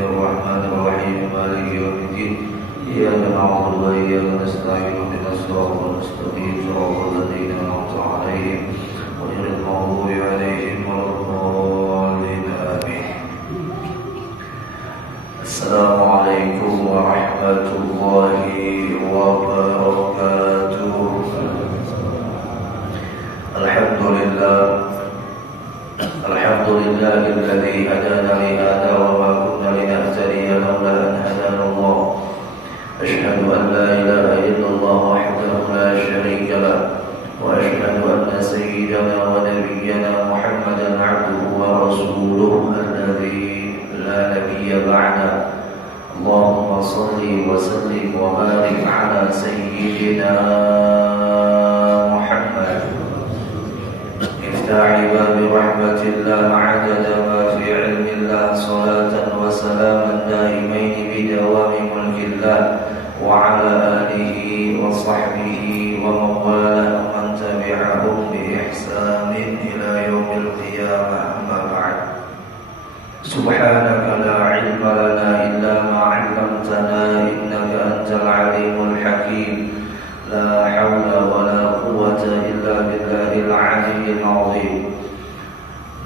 الرحمن الرحيم مالك يوم الدين إياك نعبد وإياك نستعين اهدنا الصراط المستقيم صراط الذين أنعمت عليهم غير المغضوب عليهم ولا الضالين آمين. السلام عليكم ورحمة الله وبركاته. الحمد لله الذي هدانا لهذا وما كنا لنهتدي لولا أن هدانا الله. أشهد أن لا إله إلا الله وحده لا شريك له وأشهد أن سيدنا ونبينا محمدا عبده ورسوله الذي لا نبي بعده. اللهم صل وسلم وبارك على سيدنا محمد مفتاح باب رحمة الله عدد ما في علم الله صلاة وسلاما دائمين بدوام ملك الله وعلى آله وصحبه ومن والاه ومن تبعهم بإحسان إلى يوم القيامة. أما بعد، سبحانك لا علم لنا إلا ما علمتنا إنك أنت العليم الحكيم. لا حول ولا قوة إلا بالله العلي العظيم.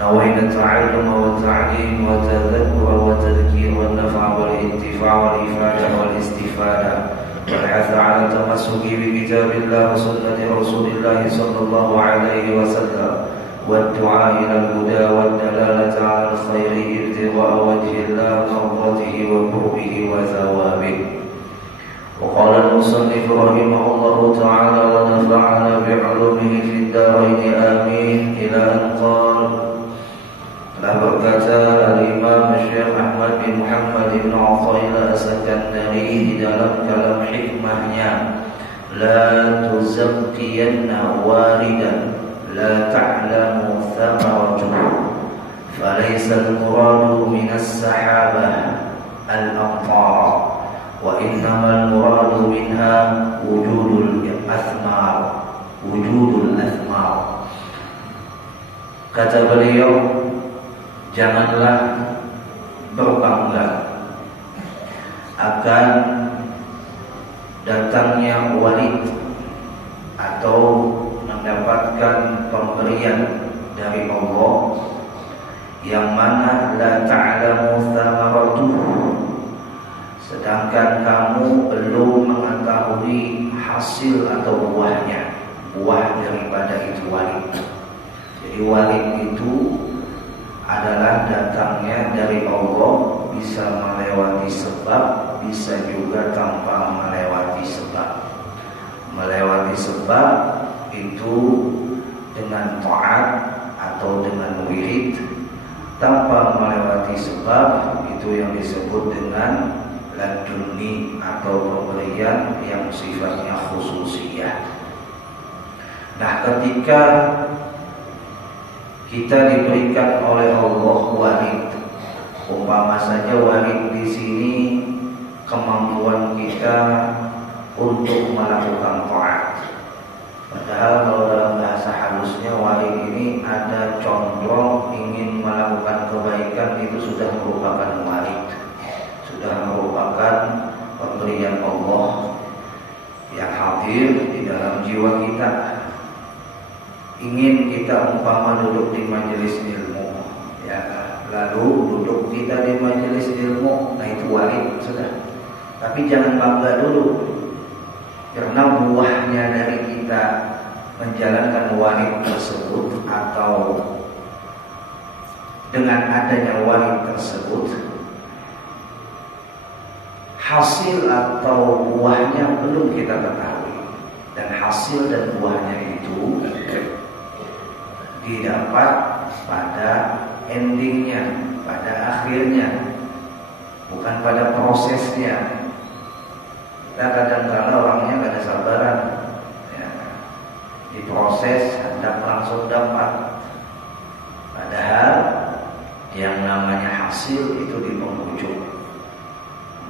نوينا التعلم والتعليم والتذكر والتذكير والنفع والانتفاع والإفادة والاستفادة والحث على التمسك بكتاب الله وسنة رسول الله صلى الله عليه وسلم والدعاء إلى الهدى والدلالة على الخير ابتغاء وجه الله مرضاته وقربه وثوابه. وقال المصنف رحمه الله تعالى ونفعنا بعلومه في الدارين آمين إلى أن قال: telah berkata Al-Imam Syekh Ahmad bin Muhammad bin Athaillah As-Sakandari di dalam kalam hikmahnya, la tuzakkiyanna waridan la ta'lamu thamaratuhu falaysa al-muradu min as-sahabah al-amtar wa innama al-muradu minha wujudul athmar. Kata beliau, janganlah berbangga akan datangnya walid atau mendapatkan pemberian dari Allah yang mana la ta'lamu thamaratuhu, sedangkan kamu belum mengetahui hasil atau buah daripada itu walid. Jadi walid itu adalah datangnya dari Allah, bisa melewati sebab, bisa juga tanpa melewati sebab. Melewati sebab itu dengan taat atau dengan wirid, tanpa melewati sebab itu yang disebut dengan laduni atau pemberian yang sifatnya khususiyah. Nah, ketika kita diberikan oleh Allah walid, umpama saja walid di sini kemampuan kita untuk melakukan taat. Padahal kalau dalam bahasa halusnya walid ini ada condong ingin melakukan kebaikan, itu sudah merupakan walid, sudah merupakan pemberian Allah yang hadir di dalam jiwa kita. Ingin kita umpama duduk di majelis ilmu, ya, lalu duduk kita di majelis ilmu, nah itu walid sudah. Tapi jangan bangga dulu, karena buahnya dari kita menjalankan walid tersebut atau dengan adanya walid tersebut, hasil atau buahnya belum kita ketahui. Dan hasil dan buahnya itu didapat pada endingnya, pada akhirnya, bukan pada prosesnya. Kita kadang-kadang orangnya gak ada sabaran, ya, diproses hendak langsung dapat. Padahal yang namanya hasil itu di penghujung.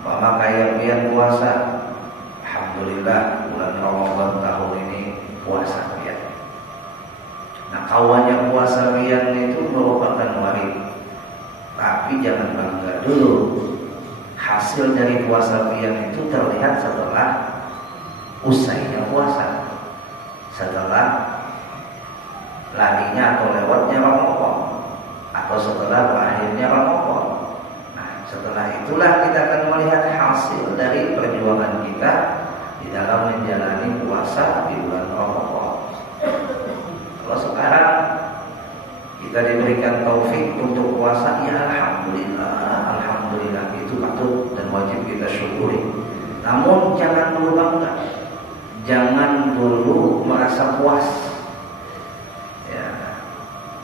Umpama kayak pian puasa, alhamdulillah bulan Ramadan tahun ini puasa pian. Nah, kawannya puasa pian itu merupakan walid. Tapi jangan bangga dulu, hasil dari puasa qiyam itu terlihat setelah usainya puasa, setelah larinya atau lewatnya Ramadan, atau setelah berakhirnya Ramadan. Nah, setelah itulah kita akan melihat hasil dari perjuangan kita di dalam menjalani puasa di bulan Ramadan. Kalau sekarang kita diberikan taufik untuk puasa, ya alhamdulillah, alhamdulillah, itu patut dan wajib kita syukuri. Namun jangan dulu bangga, jangan dulu merasa puas, ya,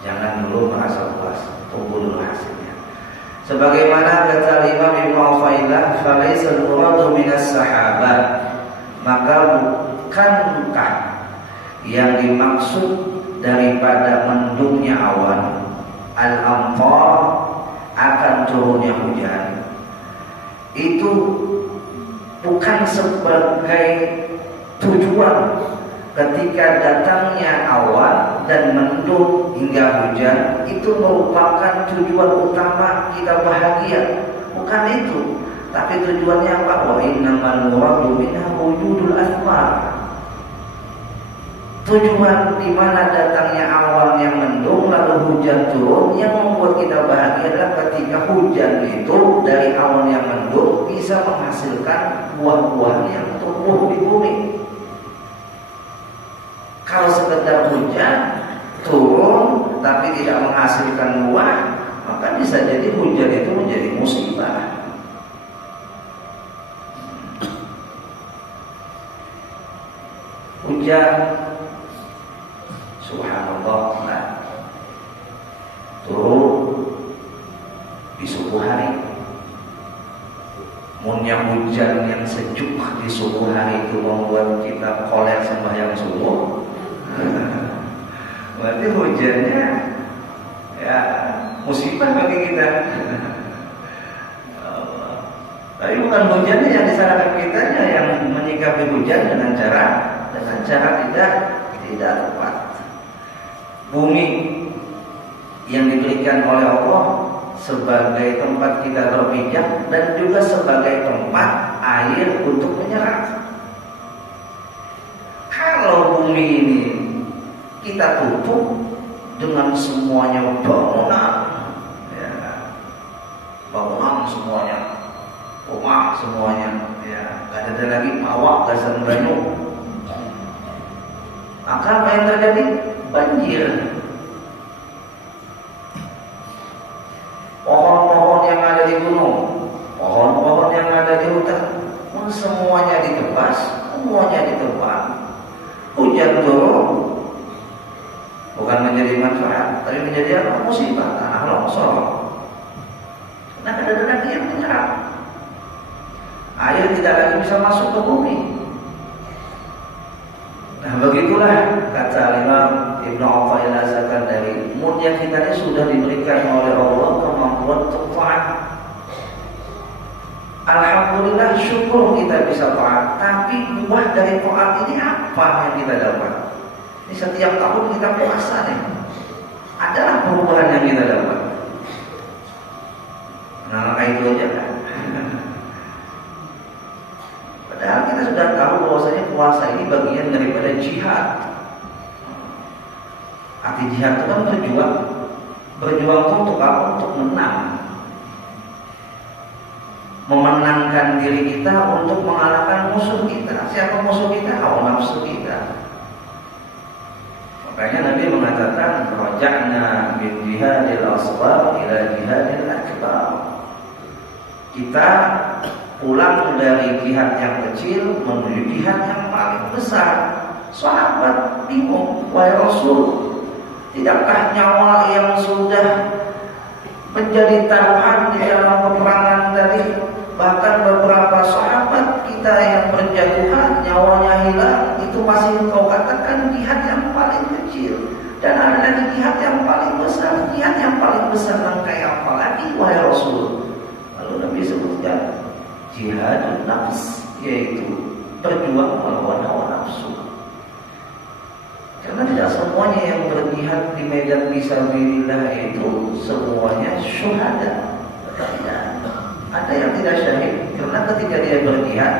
jangan dulu merasa puas, tunggu dulu hasilnya. Sebagaimana kata Imam Ibnu Athaillah, "Falaisa al-muradu minas sahabat," maka bukankah yang dimaksud daripada mendungnya awan al-amtar, akan turunnya hujan, itu bukan sebagai tujuan ketika datangnya awan dan mendung hingga hujan itu merupakan tujuan utama kita bahagia, bukan itu. Tapi tujuannya apa? Wa innamal muradu minha wujudul athmar. Tujuan di mana datangnya awan yang mendung lalu hujan turun, yang membuat kita bahagia adalah ketika hujan itu dari awan yang mendung bisa menghasilkan buah-buah yang tumbuh di bumi. Kalau sekedar hujan turun tapi tidak menghasilkan buah, maka bisa jadi hujan itu menjadi musibah. Hujan, subhanallah, nah, turun di subuh hari. Munnya hujan yang sejuk di subuh hari itu membuat kita koler sembahyang subuh. Berarti hujannya ya musibah bagi kita. Tapi bukan hujannya yang disalahkan kitanya yang menyikapi hujan dengan cara tidak tepat. Bumi yang diberikan oleh Allah sebagai tempat kita berpijak dan juga sebagai tempat air untuk menyerap. Kalau bumi ini kita tutup dengan semuanya bangunan, ya, bangunan semuanya, rumah semuanya, ya, gak ada lagi pawak, gasan banyu, maka apa yang terjadi? Banjir. Pohon-pohon yang ada di gunung, pohon-pohon yang ada di hutan, semuanya ditebas, semuanya ditebang. Hujan turun bukan menjadi manfaat, tapi menjadi apa? Musibah, tanah longsor. Nah, ada lagi yang menyerap. Air tidak lagi bisa masuk ke bumi. Nah, begitulah kata Imam Ibnu Athaillah Sakandari, mulia kita ini sudah diberikan oleh Allah kemampuan untuk taat. Alhamdulillah, syukur kita bisa taat. Tapi buah dari taat ini apa yang kita dapat? Ini setiap tahun kita puasa nih, adalah perubahan yang kita dapat. Nah, maka itu aja kan. Padahal kita sudah tahu bahwasanya puasa ini bagian daripada jihad. Arti jihad itu kan berjuang. Berjuang untuk apa? Untuk menang. Memenangkan diri kita untuk mengalahkan musuh kita. Siapa musuh kita? Hawa nafsu kita. Makanya Nabi mengatakan, raja'na min jihadil asghar ila jihadil akbar. Kita pulang dari jihad yang kecil menuju jihad yang paling besar. Sahabat bingung, wahai Rasul, tidakkah nyawa yang sudah menjadi taruhan di dalam peperangan tadi, bahkan beberapa sahabat kita yang berjatuhan, nyawanya hilang, itu masih engkau katakan jihad yang paling kecil, dan ada lagi jihad yang paling besar. Jihad yang paling besar langkai apa lagi, wahai Rasul? Lalu Nabi sebutkan jihadun nafs, yaitu berjuang melawan hawa nafsu. Karena tidak semuanya yang berjihad di medan fisabilillah itu semuanya syuhada. Tidak. Ada yang tidak syahid ketika dia berjihad,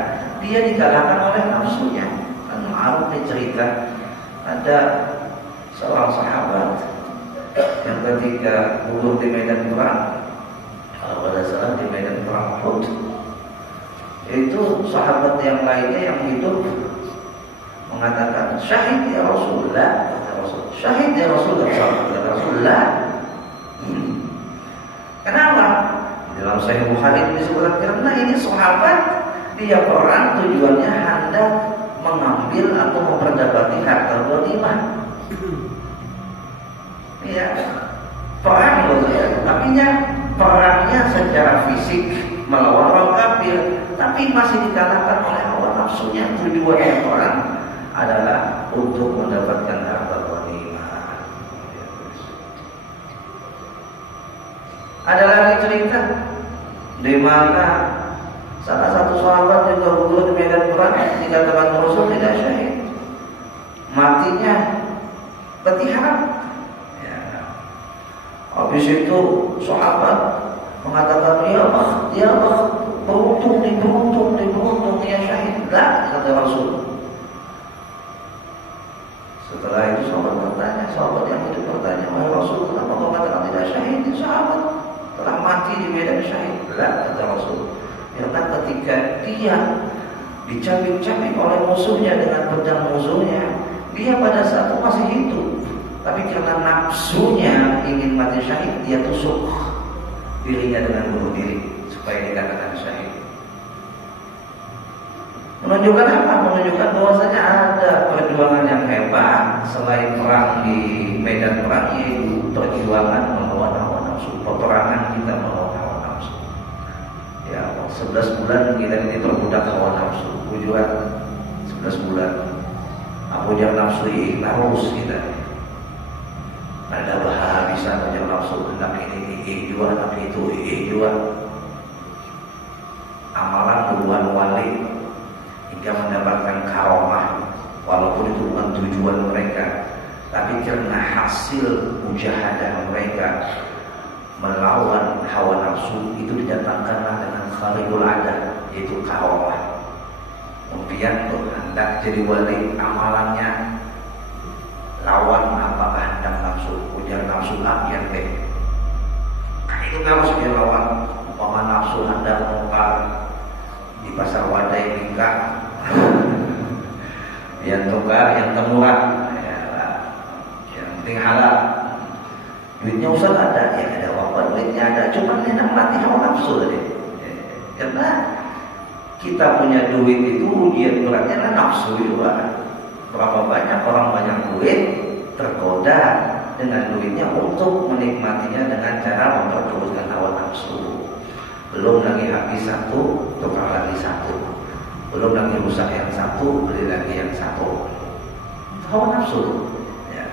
dia dikalahkan oleh nafsunya. Kan ma'ruf nih cerita, ada seorang sahabat yang ketika gugur di medan perang, kalau pada saat di medan perang Uhud, itu sahabat yang lainnya yang hidup mengatakan, syahid ya Rasulullah, kata Rasul, syahid ya Rasulullah, kata Rasulullah. Kenapa? Dalam Sahih Bukhari disebutkan karena ini sahabat, dia perang tujuannya hendak mengambil atau memperdapati harta ghanimah. Ya, perang loh ya, artinya perangnya secara fisik melawan orang kafir, tapi masih dikalahkan oleh hawa nafsunya. Tujuannya perang adalah untuk mendapatkan harta ghanimah. Ada lagi cerita di mana salah satu sahabat juga gugur di medan perang, dikatakan Rasul tidak syahid, matinya bertihab. Habis itu sahabat mengatakan, ya beruntung ya syahid. Lah, kata Rasul. Setelah itu sahabat yang itu bertanya, wahai Rasul, kenapa kau katakan tidak syahid? Sahabat telah mati di medan syahid. Lah, kata Rasul, karena ketika dia dicabik-cabik oleh musuhnya dengan pedang musuhnya, dia pada saat itu masih hidup. Tapi karena nafsunya ingin mati syahid, dia tusuk dirinya dengan bunuh diri supaya dikatakan syahid. Menunjukkan apa? Menunjukkan bahwasanya ada perjuangan yang hebat selain perang di medan perang, yaitu perjuangan melawan hawa nafsu, peperangan kita melawan hawa nafsu. Ya, 11 bulan kita ini terbudak hawa nafsu, tujuan 11 bulan. Aku jangan nafsu terus kita. Ada bahaya bisa menjadi nafsu, hendak ini jual, hendak itu jual. Amalan duluan wali hingga mendapatkan karomah, walaupun itu bukan tujuan mereka, tapi karena hasil mujahadah mereka melawan hawa nafsu, itu didatangkanlah dengan khalidul ada, yaitu karomah. Kemudian hendak jadi wali, amalannya lawan apakah hendak nafsu, ujar nafsu apian teh. Nah, itu harus dia lawan. Umpama nafsu hendak mungkar di pasar wadai nikah, yang tukar, yang temurah, ya, yang penting halal. Duitnya usah ada, ya ada apa? Duitnya ada, cuma hendak mati hawa nafsu tadi. Karena kita punya duit itu ujian beratnya kan nafsu juga. Berapa banyak orang banyak duit tergoda dengan duitnya untuk menikmatinya dengan cara memperturutkan hawa nafsu. Belum lagi habis satu, tukar lagi satu. Belum lagi rusak yang satu, beli lagi yang satu. Hawa nafsu. Ya.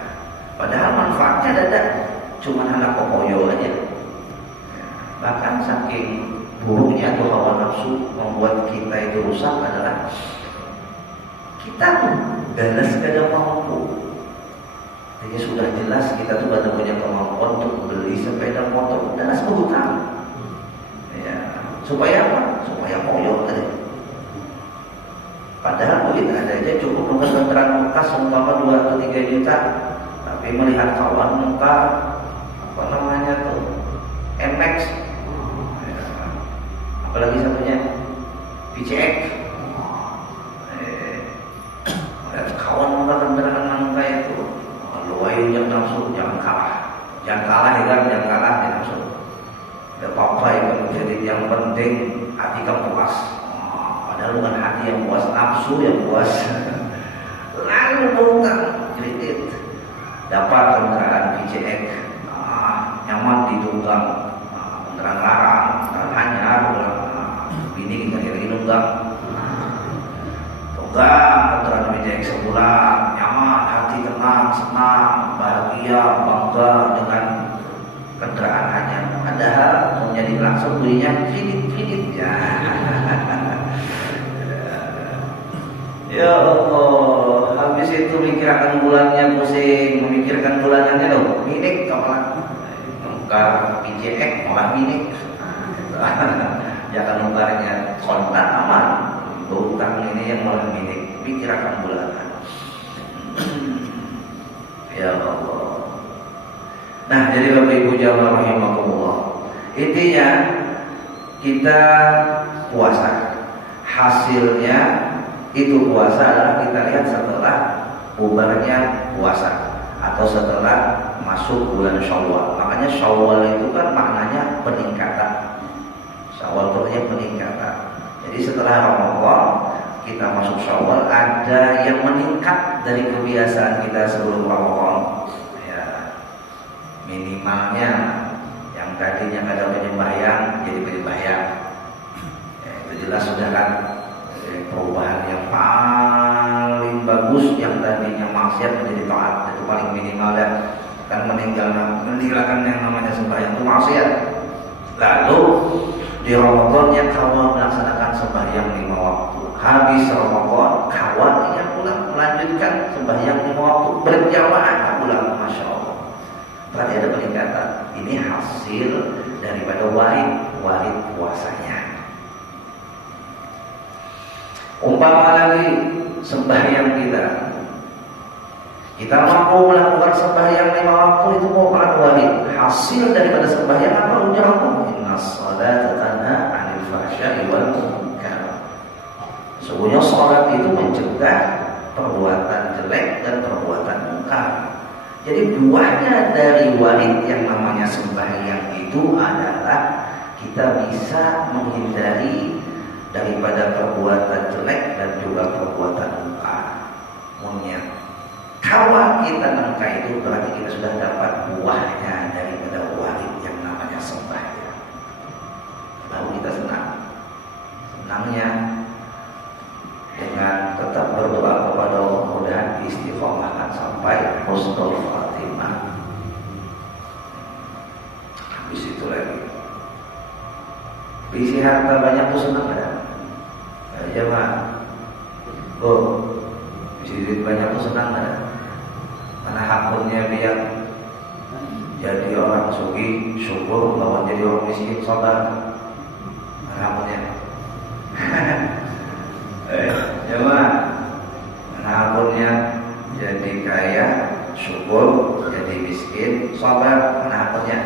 Padahal manfaatnya ada, cuma anak kokoyo aja. Bahkan saking buruknya tuh hawa nafsu membuat kita itu rusak adalah kita tuh balas kada mampu. Jadi sudah jelas kita tuh pada punya kemampuan untuk beli sepeda motor, balas berhutang. Ya, supaya apa? Supaya koyo tadi. Padahal duit ada aja cukup untuk kendaraan bekas umpama 2 atau 3 juta. Tapi melihat kawan muka apa namanya tuh MX, ya, apalagi satunya PCX. Kawan muka kendaraan nangka itu, lu ayo jangan nafsu, jangan kalah ya kan, jangan kalah ya nafsu. Ada apa-apa yang menjadi yang penting hati kamu puas. Padahal bukan hati yang puas, nafsu yang puas. Lalu berutang kredit, dapat kendaraan PCX, nyaman ditunggang, kendaraan larang, kendaraan hanyar, bini kita lagi nunggang. Kendaraan PCX sebulan, nyaman, hati tenang, senang, bahagia, bangga dengan kendaraan hanya. Padahal menjadi langsung belinya kredit ya. Ya Allah, habis itu mikirkan bulannya pusing, memikirkan bulanannya loh, minik kepala. Nungkar PCX malah minik. jangan nukarnya kontan aman. Utang ini yang malah milik, pikir akan bulanan. Ya Allah. Nah, jadi Bapak Ibu jamaah rahimakumullah, intinya kita puasa. Hasilnya itu puasa adalah kita lihat setelah bubarnya puasa atau setelah masuk bulan Syawal. Makanya Syawal itu kan maknanya peningkatan. Syawal itu artinya peningkatan. Jadi setelah Ramadan kita masuk Syawal, ada yang meningkat dari kebiasaan kita sebelum Ramadan. Ya, minimalnya yang tadinya ada penyembahyang jadi penyembahyang. Ya, itu jelas sudah kan perubahan yang paling bagus. Yang tadinya maksiat menjadi taat, itu paling minimal ya. Kan meninggalkan yang namanya sembahyang itu maksiat. Lalu di Ramadan yang kawal melaksanakan sembahyang 5 waktu. Habis Ramadan kawalnya pulang melanjutkan sembahyang 5 waktu berjamaah pulang, masya Allah. Berarti ada peningkatan. Ini hasil daripada warid puasanya. Umpama lagi sembahyang kita mampu melakukan sembahyang 5 waktu, itu merupakan warid. Hasil daripada sembahyang apa? Ujar Allah, innas salata tanha 'anil fahsya'i wal munkar. Sesungguhnya salat itu mencegah perbuatan jelek dan perbuatan munkar. Jadi buahnya dari warid yang namanya sembahyang itu adalah kita bisa menghindari daripada perbuatan jelek dan juga perbuatan munkar. Kalau kita nangka itu berarti kita sudah dapat buahnya daripada warid yang namanya sembahyang. Lalu kita senangnya dengan tetap berdoa kepada Allah, mudah istiqomahkan sampai husnul khatimah. Habis itu lagi isi harta banyak tuh senang ada. Jemaah, isi duit banyak tuh senang ada. Mana hakulnya biar jadi orang sugih syukur, bahwa jadi orang miskin sabar. Mana hakulnya? Jemaah, mana hakulnya jadi kaya syukur, jadi miskin sabar. Mana hakulnya?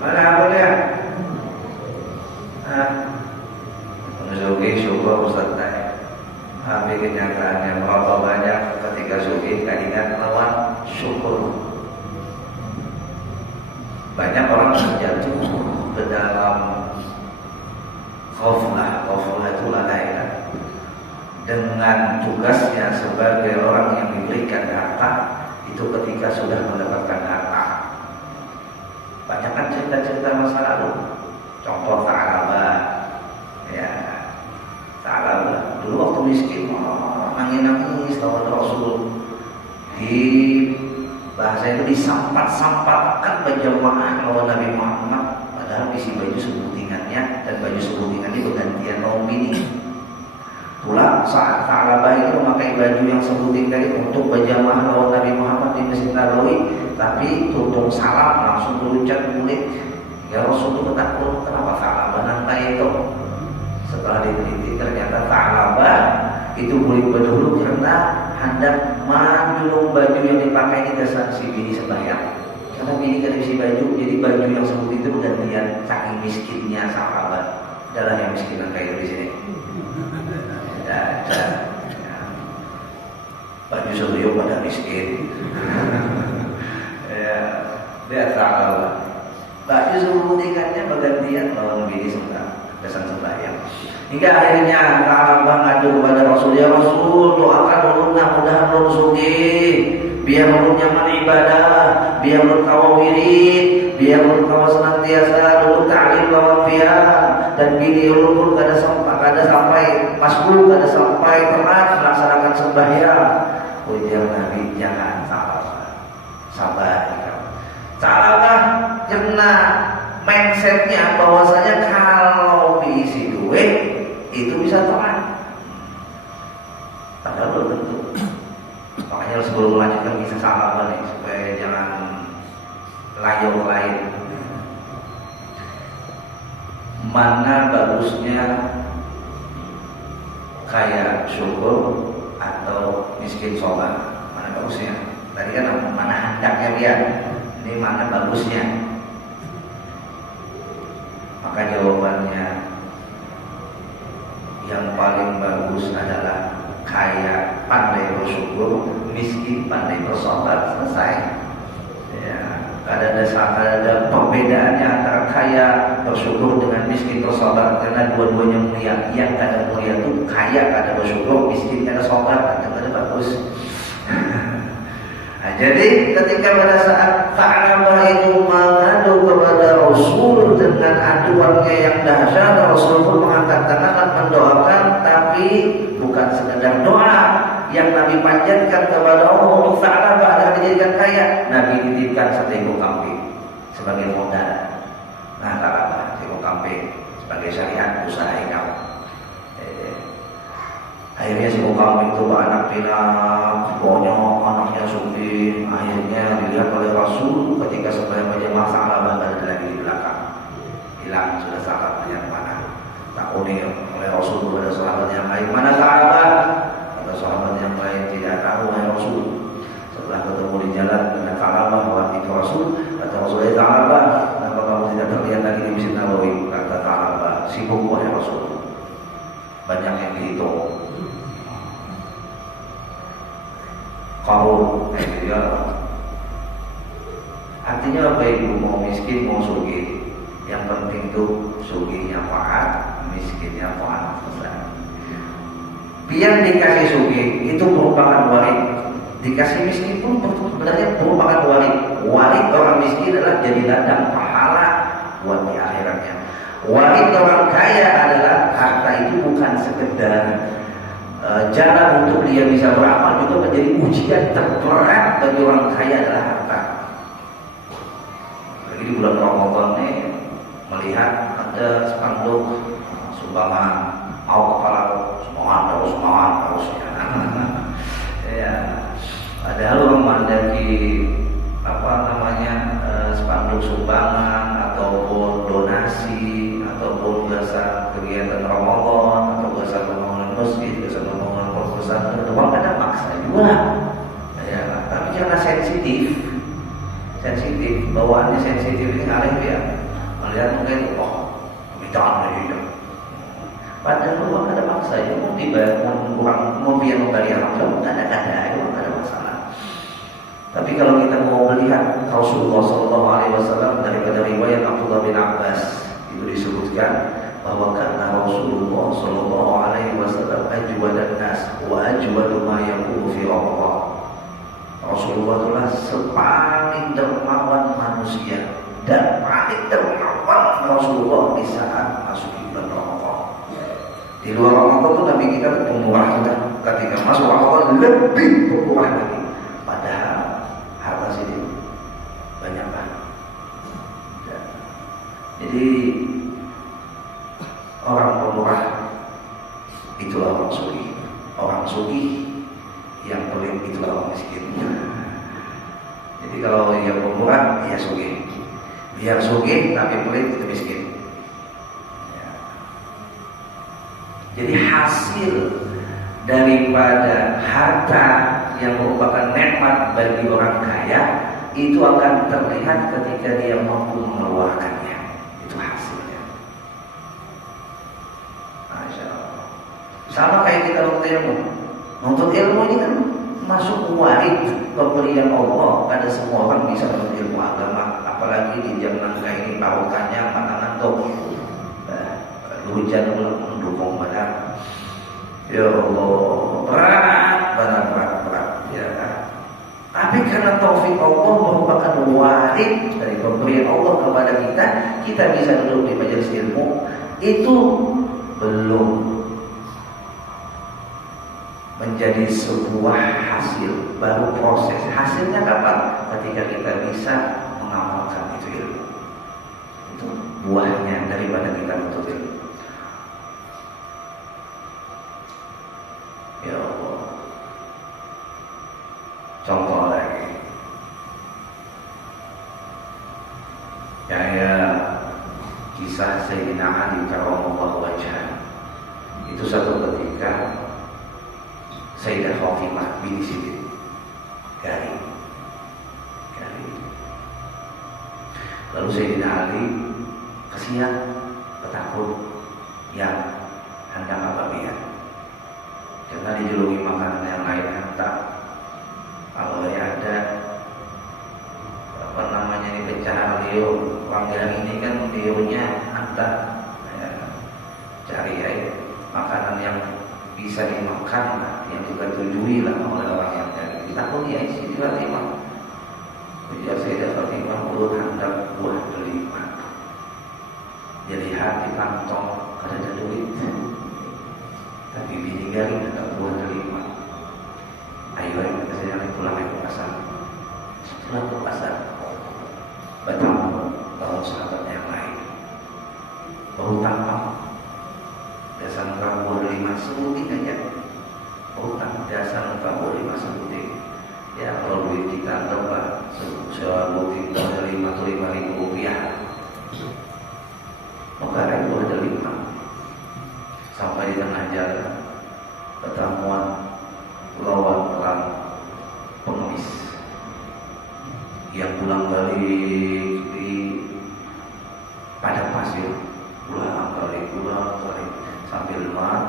Mana hakulnya? Sugih syukur Ustaz. Tapi kenyataannya berapa banyak ketika sugih tadinya lawan syukur. Banyak orang terjatuh ke dalam khoflah itu lalai dengan tugasnya sebagai orang yang diberikan harta itu ketika sudah mendapatkan harta. Banyak kan cerita-cerita masa lalu. Contoh Sa'labah, ya Sa'labah dulu waktu miskin nangis lawan Rasul, di bahasa itu disampat-sampatkan berjamaah lawan Nabi Muhammad, padahal isi baju sebutingannya dan baju sebutingannya bergantian kaum bini. Itulah saat Sa'labah itu memakai baju yang sebuting tadi untuk berjamaah lawan Nabi Muhammad di Masjid Nabawi, tapi tutung salam langsung terucat kulit. Ya Rasul itu takut, kenapa Sa'labah nantai itu? Setelah diteliti ternyata Sa'labah itu kulit berdahulu karena hendak menjulung baju yang dipakai di dasar si bini sembahyang. Karena bini kan isi baju, jadi baju yang sebut itu bergantian, saking miskinnya Sa'labah. Adalah yang miskin kayak di sini. Ada baju sebelum pada miskin. Ya, lihat Sa'labah. Baju sebelum tingkatnya bergantian lawan bini sembahyang. Hingga akhirnya Sa'labah ngadu kepada Rasul, ya Rasul, doakan ulunna mudahan ulun sugih, biar ulun nyaman ibadah, biar ulun kawa wirid, biar ulun kawa senantiasa dulu ta'lim lawan fi'ah, dan bini ulun pun kada sampai masbuk, kada sampai telat melaksanakan sembahyang. Ujar Nabi, jangan sabar. Sa'labah kena mindsetnya bahwasanya kalau diisi duit itu bisa taat. Padahal belum tentu. Makanya sebelum melanjutkan kisah Sa'labah nih, supaya jangan layu lain. mana bagusnya kaya syukur atau miskin sholat? Mana bagusnya? Tadi kan mana hendaknya dia, ini mana bagusnya? Maka jawabannya yang paling bagus adalah kaya pandai bersyukur, miskin pandai bersabar. Selesai. Ya, ada perbedaannya antara kaya bersyukur dengan miskin bersabar, karena dua-duanya mulia. Yang kada mulia itu kaya kada bersyukur, miskin kada sabar, kada bagus. Nah, jadi ketika pada saat Ka'bah itu mengadu kepada Rasul dengan aduannya yang dahsyat, Rasul pun mengangkat tangan dan mendoakan, tapi bukan sekedar doa yang Nabi panjatkan kepada Allah untuk Ka'bah agar dijadikan kaya. Nabi titipkan seekor kambing sebagai modal. Nah, Ka'bah seekor kambing sebagai syariat usaha kamu. Akhirnya si kambing itu anak pinak, bonyok, anaknya sugih. Akhirnya dilihat oleh Rasul ketika sembahyang berjamaah Ka'bah ada lagi di belakang. Hilang sudah sahabatnya mana? Tak oleh Rasul kepada sahabat yang lain, mana Ka'bah? Kata sahabat yang lain, tidak tahu ya Rasul. Setelah ketemu di jalan dengan Ka'bah, wah itu Rasul. Kata Rasul, Ka'bah, kenapa kamu tidak terlihat lagi di Masjid Nabawi? Kata Ka'bah, sibuk wahai Rasul, banyak yang dihitung. Kau dia artinya apa itu? Mau miskin mau sugih, yang penting tuh sugihnya taat, miskinnya taat. Selesai. Biar dikasih sugih itu merupakan warid, dikasih miskin pun sebenarnya merupakan warid. Warid orang miskin adalah jadi ladang pahala buat di akhiratnya. Warid orang kaya adalah harta itu bukan sekedar jalan untuk dia bisa beramal, juga menjadi ujian terberat bagi orang kaya adalah harta. Jadi di bulan Ramadan ini melihat ada spanduk sumbangan, mau kepala semangat terus ya. Ya, padahal orang mandaki spanduk sumbangan ataupun donasi ataupun jasa kegiatan Ramadan atau jasa pembangunan masjid, jasa pembangunan pesantren, itu ada maksa juga. Ya, tapi karena sensitif, bawaannya sensitif ini ngalir ya, melihat mungkin permintaan ini. Padahal uang ada maksa, ya mau dibayar, mau biar membayar langsung, ada masalah. Tapi kalau kita mau melihat Rasulullah SAW daripada riwayat Abdullah bin Abbas itu disebutkan bahwa karena Rasulullah SAW ajwadan nas wa ajwadu ma yakunu fi Ramadan. Rasulullah itulah sepaling dermawan manusia dan paling dermawan Rasulullah di saat masuk bulan Ramadan. Di luar Ramadan itu Nabi kita pemurah kita, ketika masuk Ramadan lebih pemurah lagi. Padahal harta sini banyak banget. Ya. Jadi orang pemurah itulah orang sugih. Orang sugih yang pelit itulah orang miskin. Jadi kalau yang pemurah dia sugih, biar sugih tapi pelit itu miskin. Ya. Jadi hasil daripada harta yang merupakan nikmat bagi orang kaya itu akan terlihat ketika dia mampu mengeluarkannya. Itu hasilnya. Masya Allah. Sama kayak kita nuntut ilmu. Nuntut ilmu ini kan masuk warid pemberian Allah pada semua orang bisa menuntut ilmu agama. Apalagi di zaman kayak ini barokahnya makanan tuh. Hujan mendukung badan. Ya Allah, berat ya. Tapi karena taufik Allah merupakan warid dari pemberian Allah kepada kita bisa duduk di majelis ilmu, itu belum menjadi sebuah hasil, baru proses. Hasilnya kapan? Ketika kita bisa mengamalkan itu ilmu. Itu buahnya daripada kita menuntut ilmu. Ya Allah. Contoh lagi. kisah Sayyidina Ali karramallahu wajhah. Itu satu ketika Sayyidah Fatimah binti Siddiq garing. Lalu Sayyidina Ali kasihan, ketakut yang hendak apa karena dijuluki makanan yang lain hentak. Kalau ada apa namanya ini pecahan liur, panggilan ini kan liurnya hentak, ya, cari ya makanan yang bisa dimakan, yang juga tujui lah oleh orang yang dari takut ya Siti Fatimah. Ujar Sayyidah Fatimah urut hendak buah delima. Jadi hati kantong ada duit, tapi bini garing hendak buah delima. Ayo kata saya pulang ke pasar. Pulang ke pasar, bertemu para sahabat yang lain. Baru tampak dasar muka buah delima sebutin aja. Baru tampak dasar muka buah delima sebutin. Ya kalau duit kita berapa? Sebutin buah delima atau 5.000 rupiah. Maka ada buah delima. Sampai di tengah jalan pertemuan lawan perang pengemis yang pulang balik di padang pasir, pulang balik sambil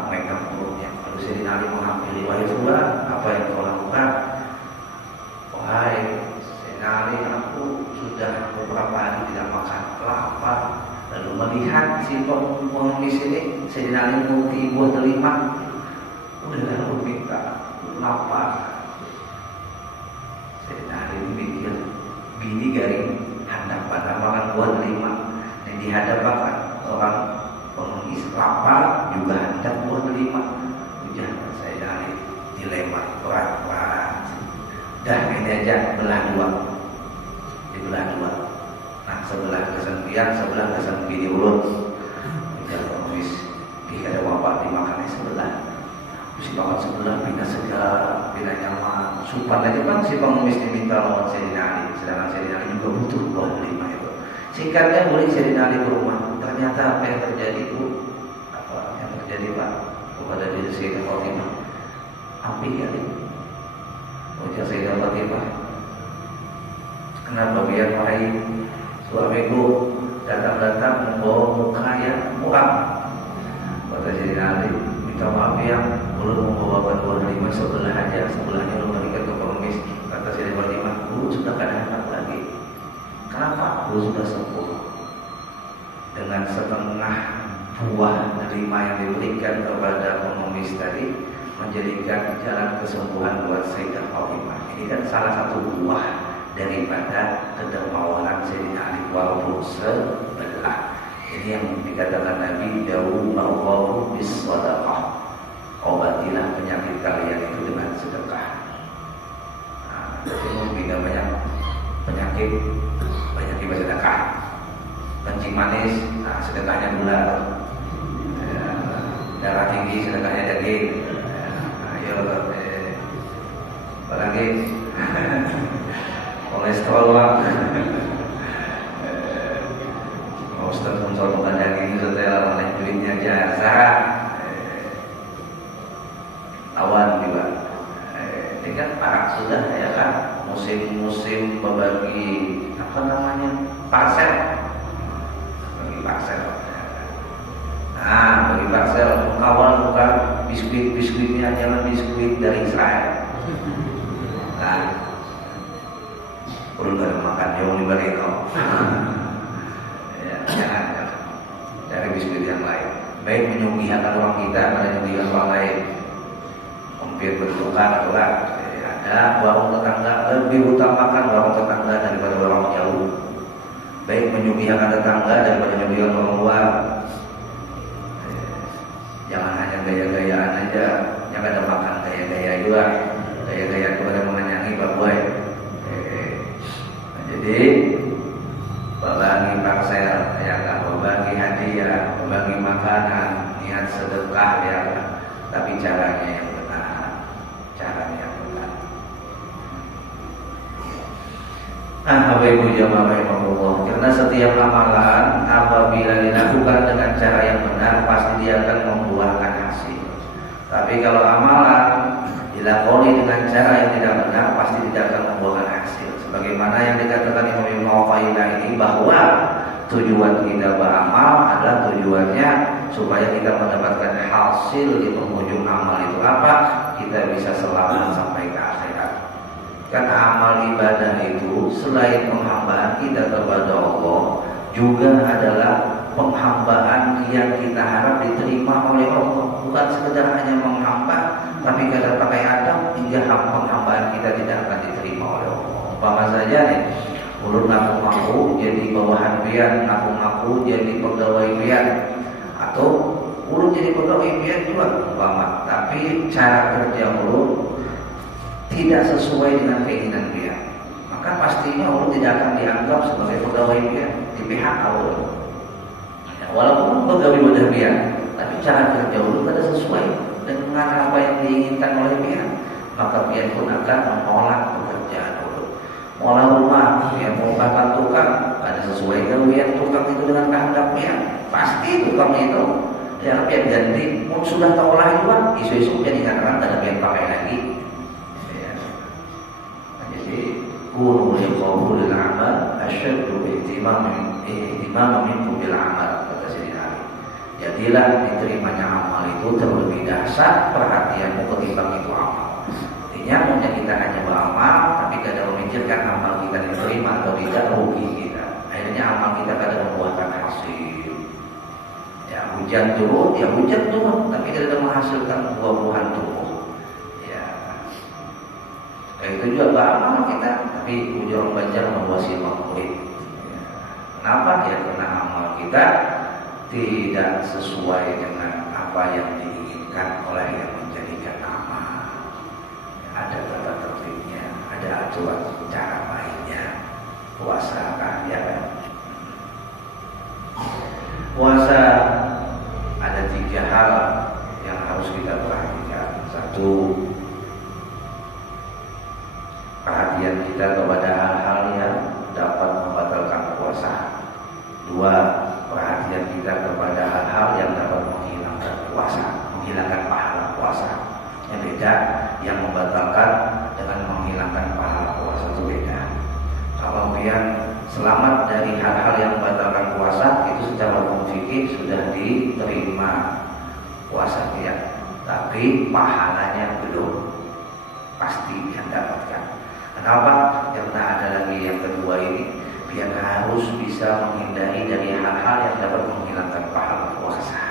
mereka mulutnya. Lalu Sayyidina Ali mengambil wahai Rasulullah, apa yang kau lakukan? Wahai Sayyidina Ali, aku sudah beberapa hari tidak makan, lapar. Lalu melihat si pengemis ini, Sayyidina Ali menguti buah delima. Udah aku minta lapar. Sayyidina Ali mikir, bini garing hendak pada makan buah delima, dan di hadapan orang pengemis lapar juga hendak buah delima. Ujar Sayyidina Ali, dilema berat. Dah ini aja belah dua, dibelah dua. Nah sebelah kesempian, sebelah kesempi diurut. Ujar pengemis, jika ada wabah dimakannya sebelah. Terus makan sebelah bina segar, bina nyaman, supan aja kan si pengemis diminta lawan Sayyidina Ali. Sedangkan Sayyidina Ali juga butuh buah delima itu. Singkatnya boleh Sayyidina Ali ke rumah. Ternyata apa yang terjadi itu, apa yang terjadi Pak kepada diri Sayyidah Fatimah? Api kali. Ujar Sayyidah Fatimah, kenapa biar wahai suamiku datang membawa muka yang muram? Kata Sayyidina Ali, minta maaf ya, belum membawa buah delima sebelah aja, sebelahnya lu berikan ke pengemis. Kata Sayyidah Fatimah, lu sudah kada hendak lagi. Kenapa? Lu sudah sembuh. Dengan setengah buah delima yang diberikan kepada pengemis tadi menjadikan jalan kesembuhan buat Sayyidah Fatimah. Ini kan salah satu buah daripada kedermawanan Sayyidina Ali walaupun sebelah. Ini yang dikatakan Nabi, Dawu ma'wahu bis sadaqah. Obatilah penyakit kalian itu dengan sedekah. Nah, bila banyak penyakit bersedekah. Kencing manis, nah sedekahnya gula. Darah tinggi, sedekahnya daging. Ayo, apalagi kolesterol lah. Ustaz mencontohkan daging setelah oleh duitnya jasa. Lawan juga. Ini kan parah sudah ya kan. Musim-musim berbagi apa namanya parcel. Bagi parcel. Nah, bagi parcel kawan bukan biskuitnya jangan biskuit dari Israel. Nah, perlu ada makan jauh di Barito. Jangan cari biskuit yang lain. Baik menyuguhkan orang kita pada menyuguhkan orang lain. Hampir bertukar juga. Ada warung tetangga lebih utamakan warung tetangga daripada warung jauh. Baik menyuguhkan tetangga daripada menyuguhkan orang luar. Jangan hanya gaya-gayaan aja. Jangan ada makan gaya-gaya juga. Gaya-gaya itu ada mengenyangi babuai. Jadi berbagi parcel, ya kan, berbagi hadiah, berbagi makanan, niat sedekah ya kan. Tapi caranya yang benar, Bapak Ibu jamaah rahimahullah, karena Karena setiap amalan apabila dilakukan dengan cara yang benar pasti dia akan membuahkan hasil. Tapi kalau amalan dilakoni dengan cara yang tidak benar pasti tidak akan membuahkan hasil. Sebagaimana yang dikatakan Imam Ibnu Athaillah ini bahwa tujuan kita beramal adalah tujuannya supaya kita mendapatkan hasil di penghujung amal itu apa? Kita bisa selamat sampai ke akhirat. Karena amal ibadah itu selain penghambaan kita kepada Allah juga adalah penghambaan yang kita harap diterima oleh Allah. Bukan sekedar hanya menghamba, tapi kadang pakai adab hingga penghambaan kita tidak akan diterima oleh Allah. Umpama saja nih, mulut ngaku-ngaku jadi bawahan pian, ngaku-ngaku jadi pegawai pian, atau mulut jadi pegawai pian juga umpama, tapi cara kerja mulut tidak sesuai dengan keinginan pian, maka pastinya mulut tidak akan dianggap sebagai pegawai pian di pihak Allah. Walaupun pegawai wadah pian, tapi cara kerja mulut tidak sesuai dengan apa yang diinginkan oleh pian, maka pian pun akan menolak pekerjaan mulut. Mola rumah yang mau kata tukang ada sesuai gawian tukang itu dengan kehendak pian, pasti tukang itu yang pian ganti. Mau sudah tahu lah juga isu-isu jadi katakan ada pian pakai lagi. Jadi kunu liqabulil amal asyaddu ihtimaman minkum bil amal, kata Sayyidina Ali. Jadilah diterimanya amal itu terlebih dahsyat perhatianmu ketimbang itu amal. Artinya maunya kita hanya beramal tapi kadang memikirkan amal kita diterima atau tidak, rugi kita. Akhirnya amal kita kadang membuahkan hasil. Ya hujan turun, ya hujan turun, tapi tidak menghasilkan buah-buahan tumbuh. Itu juga beramal kita, tapi ujung banjar membuasi makhluk. Kenapa? Ya karena amal kita tidak sesuai dengan apa yang diinginkan oleh yang menjadikan amal. Ada tata tertibnya, ada aturan cara mainnya. Puasa kan, ya kan? Puasa ada 3 hal yang harus kita perhatikan. 1, perhatian kita kepada hal-hal yang dapat membatalkan puasa. 2, perhatian kita kepada hal-hal yang dapat menghilangkan puasa, menghilangkan pahala puasa. Yang beda, yang membatalkan dengan menghilangkan pahala puasa itu beda. Kalau pian selamat dari hal-hal yang membatalkan puasa, itu secara hukum fikih sudah diterima puasa pian, tapi pahalanya belum pasti yang dapatkan. Kenapa? Karena ada lagi yang kedua ini, biar harus bisa menghindari dari hal-hal yang dapat menghilangkan pahala puasa.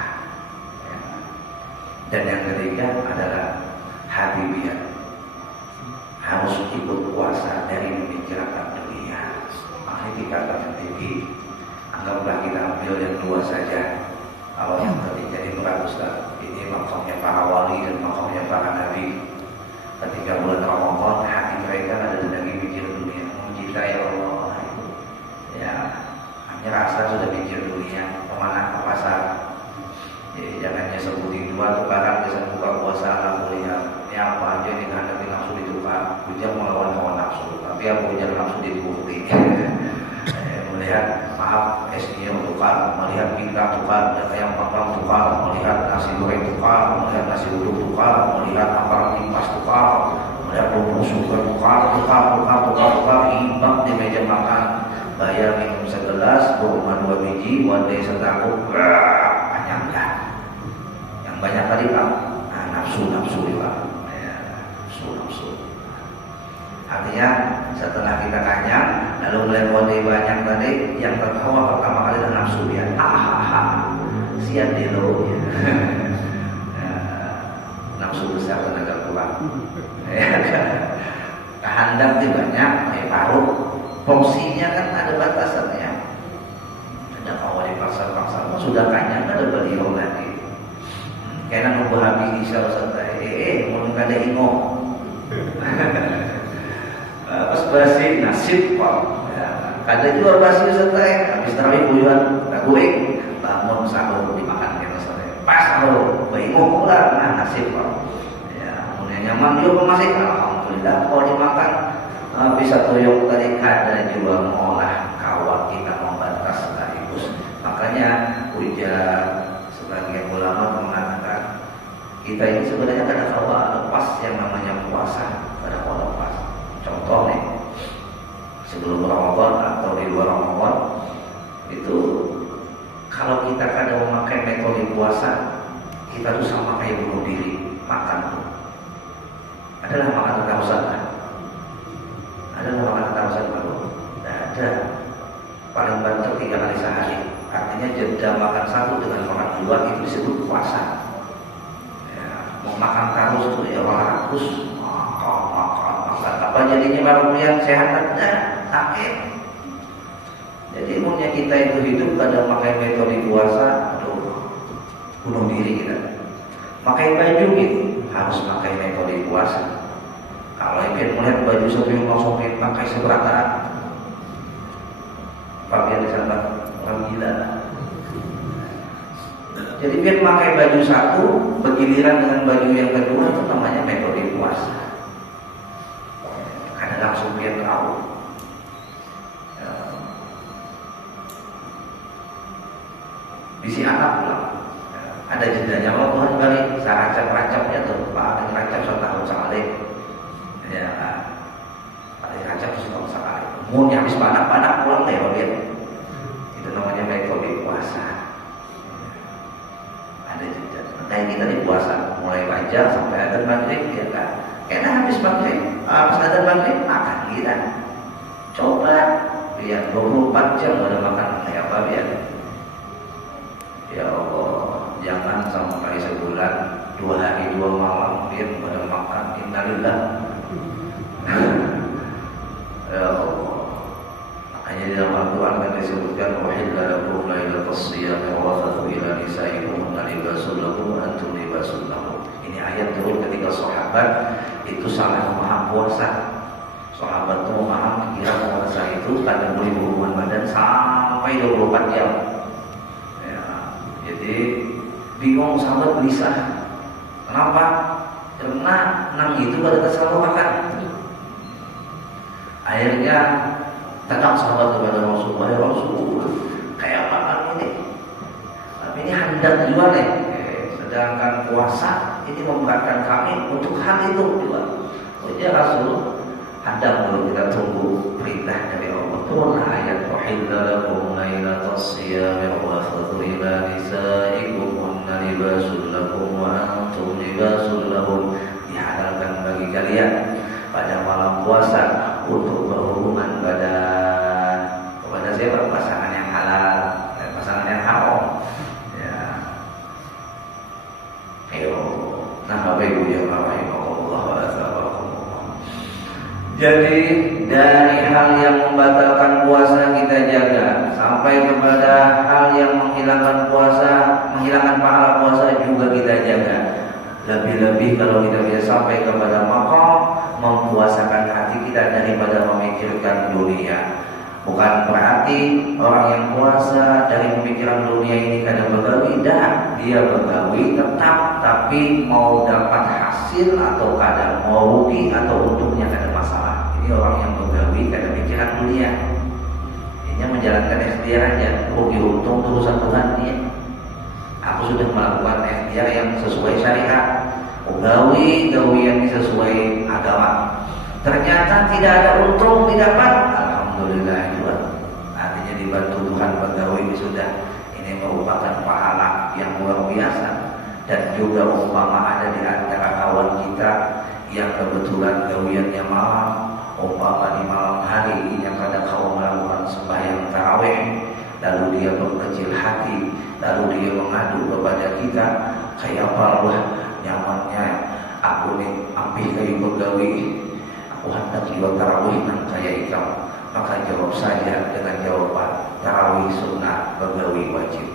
Dan yang ketiga adalah hati biar harus ikut puasa dari memikirkan dunia. Makanya dikatakan tinggi, anggaplah kita ambil yang 2 saja. Kalau yang ketiga ini berat Ustaz, ini makamnya para wali dan makamnya para nabi. Ketika bulan Ramadan hati mereka ada lagi mikir dunia, kita ya Allah, ya hanya rasa sudah mikir dunia, kemana ke pasar, ya, jangan hanya sebutin 2 tukaran bisa buka puasa alhamdulillah, ya apa aja yang dihadapi nafsu ditukar, hujan melawan hawa nafsu, tapi apa hujan nafsu dituruti. Melihat maaf esnya tukar, melihat pita tukar, dan ayam bakar tukar, melihat nasi goreng tukar, melihat nasi uduk tukar, melihat aparat timpas tukar, melihat bubur sugar tukar, imbang di meja makan, bayar minum segelas, 2 biji, wadai setangkup, banyak kan? Yang banyak tadi Pak, nafsu Pak, nafsu. Artinya setelah kita kenyang lalu mulai kode banyak tadi, yang tertawa pertama kali adalah nafsu dia. Siap delo ya. Nafsu besar tenaga kuat. Kehendak itu banyak, paruh. Fungsinya kan ada batasannya. Ada kalau dipaksa-paksa, sudah kenyang ada beliau lagi. Karena nunggu habis isya Ustaz, mau ada ingo. Pas basi nasib Pak. Kada juga basi Ustaz, habis tarawih buyuan, gue bangun sahur dimakan kita Ustaz. Pas sahur, bingung pula nasib Pak. Ya, mulai nyaman juga masih alhamdulillah kalau dimakan bisa tuyuk tadi ada juga mengolah kawat kita membantu Kita ini sebenarnya kadang kala lepas yang namanya puasa, kadang kala lepas. Contoh nih, sebelum Ramadan atau di luar Ramadan itu kalau kita kadang memakai metode puasa, kita tuh sama kayak bunuh diri, makan tuh. Adalah makan ketahusan kan? Adalah makan ketahusan baru? Tidak ada. Paling banter 3 kali sehari. Artinya jeda makan 1 dengan makan 2 itu disebut puasa. Mau makan terus tuh ya rakus, makan apa jadinya baru yang sehat ada sakit. Jadi umumnya kita itu hidup kadang pakai metode puasa, aduh, bunuh diri kita. Pakai baju gitu harus pakai metode puasa. Kalau ingin melihat baju satu yang langsung pakai seberata, Fabian di sana orang gila. Jadi biar pakai baju satu, bergiliran dengan baju yang kedua itu namanya metode puasa. Karena langsung dia tahu. Bisi anak pulang. Ada jedanya, kalau Tuhan balik, saya racap-racapnya tuh, Pak, ada racap 1 tahun sekali. Ya, ada racap 1 tahun sekali. Mau habis panak-panak pulang deh, Fabian. Itu namanya metode puasa. Ada jeda. Kayak kita di puasa mulai fajar sampai adzan maghrib ya kan. Enak habis maghrib, pas adzan maghrib makan kita. Coba lihat 24 jam ada makan kayak apa biar. Ya Allah, jangan sampai sebulan 2 hari 2 malam biar pada makan. Innalillah. Ya Allah. Hanya di dalam Al-Quran kan disebutkan wahilla lakum lailatas siyam rafathu ila nisaikum libasul lakum wa antum libasul lahum. Ini ayat turun ketika sahabat itu salah memaham puasa. Sahabat itu memaham kira puasa itu kadang boleh berhubungan badan sampai 24 jam. Ya, jadi bingung sahabat gelisah. Kenapa? Karena 6 itu pada selalu makan. Akhirnya datang sahabat kepada Rasulullah, ya Rasulullah, kayak apa ini? Ini hendak juga nih. Sedangkan puasa ini memberatkan kami untuk hal itu juga. Oh ya Rasul, hendak dulu kita tunggu perintah dari Allah. Turun ayat wahilla lakum lailatas siyam rafathu ila nisaikum hunna libasul lakum wa antum libasul lahum. Dihalalkan bagi kalian pada malam puasa untuk berhubungan kepada siapa? Pasangan yang halal dan pasangan yang haram. Ya. Ayo, nah Bapak Ibu ya rahimahullah wa azabakumullah. Jadi dari hal yang membatalkan puasa kita jaga sampai kepada hal yang menghilangkan puasa, menghilangkan pahala puasa juga kita jaga. Lebih-lebih kalau kita bisa sampai kepada maqam mempuasakan hati kita daripada memikirkan dunia. Bukan berarti orang yang puasa dari pemikiran dunia ini kadang begawi, dan dia begawi tetap, tapi mau dapat hasil atau kadang mau rugi atau untungnya kadang masalah. Ini orang yang begawi kadang pikiran dunia. Ini menjalankan ikhtiar aja, rugi untung urusan Tuhan dia. Aku sudah melakukan ikhtiar yang sesuai syariat, gawi yang sesuai agama. Ternyata tidak ada untung didapat. Alhamdulillah juga. Artinya dibantu Tuhan pegawai ini sudah. Ini merupakan pahala yang luar biasa. Dan juga umpama ada di antara kawan kita yang kebetulan gawiannya malam, umpama di malam hari yang kadang kau melakukan sembahyang tarawih, lalu dia berkecil hati, lalu dia mengadu kepada kita, kayak apa Allah nyamannya aku nih ambil kayu pegawai, aku hendak juga tarawih dan kayak ikam. Maka jawab saja dengan jawaban tarawih sunnah, pegawai wajib.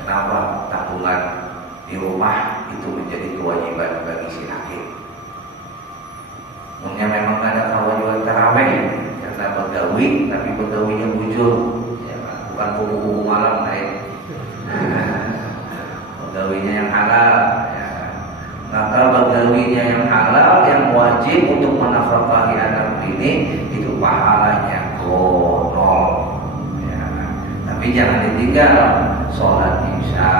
Kenapa? Tabungan di rumah itu menjadi kewajiban bagi si laki. Mungkin memang ada kewajiban tarawih karena pegawai, tapi pegawainya bujur, ya, bukan buku-buku malam naik. Pegawainya yang halal, ya. Maka pegawainya yang halal yang wajib untuk menafkahi anak ini itu pahalanya nol, ya. Tapi jangan ditinggal sholat isya,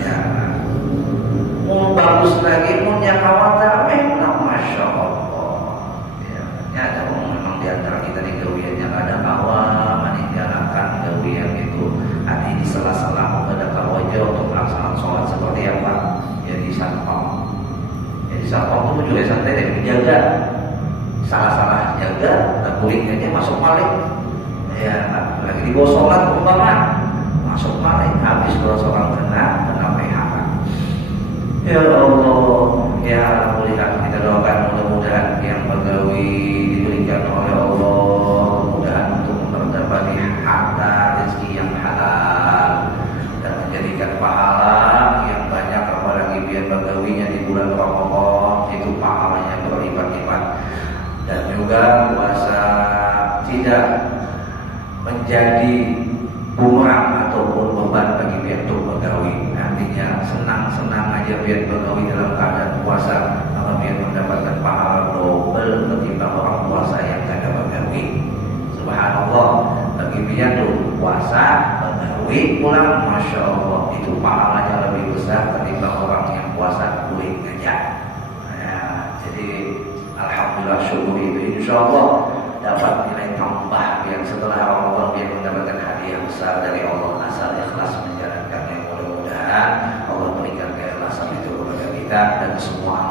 ya. bagus lagi punya kawan memang masya Allah. Ya, ada memang di antara kita di gawian yang ada kawan meninggalkan gawian itu. Hati di sela-sela menghadapkan wajah untuk melaksanakan sholat seperti apa? Jadi satpam. Jadi satpam itu juga santai dan dijaga. Salah-salah jaga, dan kulitnya masuk maling. Ya, lagi di bawah sholat umpama masuk maling, habis kalau seorang kena PHK. Ya Allah, ya alhamdulillah, kita doakan mudah-mudahan yang pegawai diberikan oleh Allah, mudah-mudahan untuk mendapati harta rezeki yang halal dan menjadikan pahala yang banyak, apalagi biar pegawainya di bulan Ramadan itu pahalanya berlipat-lipat. Dan juga puasa tidak menjadi bumerang ataupun beban bagi pihak pegawai. Artinya senang-senang aja pihak pegawai dalam keadaan puasa, maka pihak mendapatkan pahala double ketimbang orang puasa yang tak ada pegawai. Subhanallah, bagi pihak puasa pegawai pulang, masya Allah, itu pahalanya lebih besar ketimbang orang yang puasa kulit aja. Ya, jadi alhamdulillah syukur itu insya Allah dapat nilai tambah yang setelah Ramadan dia mendapatkan hadiah besar dari Allah. Asal ikhlas menjalankannya, mudah-mudahan Allah berikan keikhlasan itu kepada kita dan semua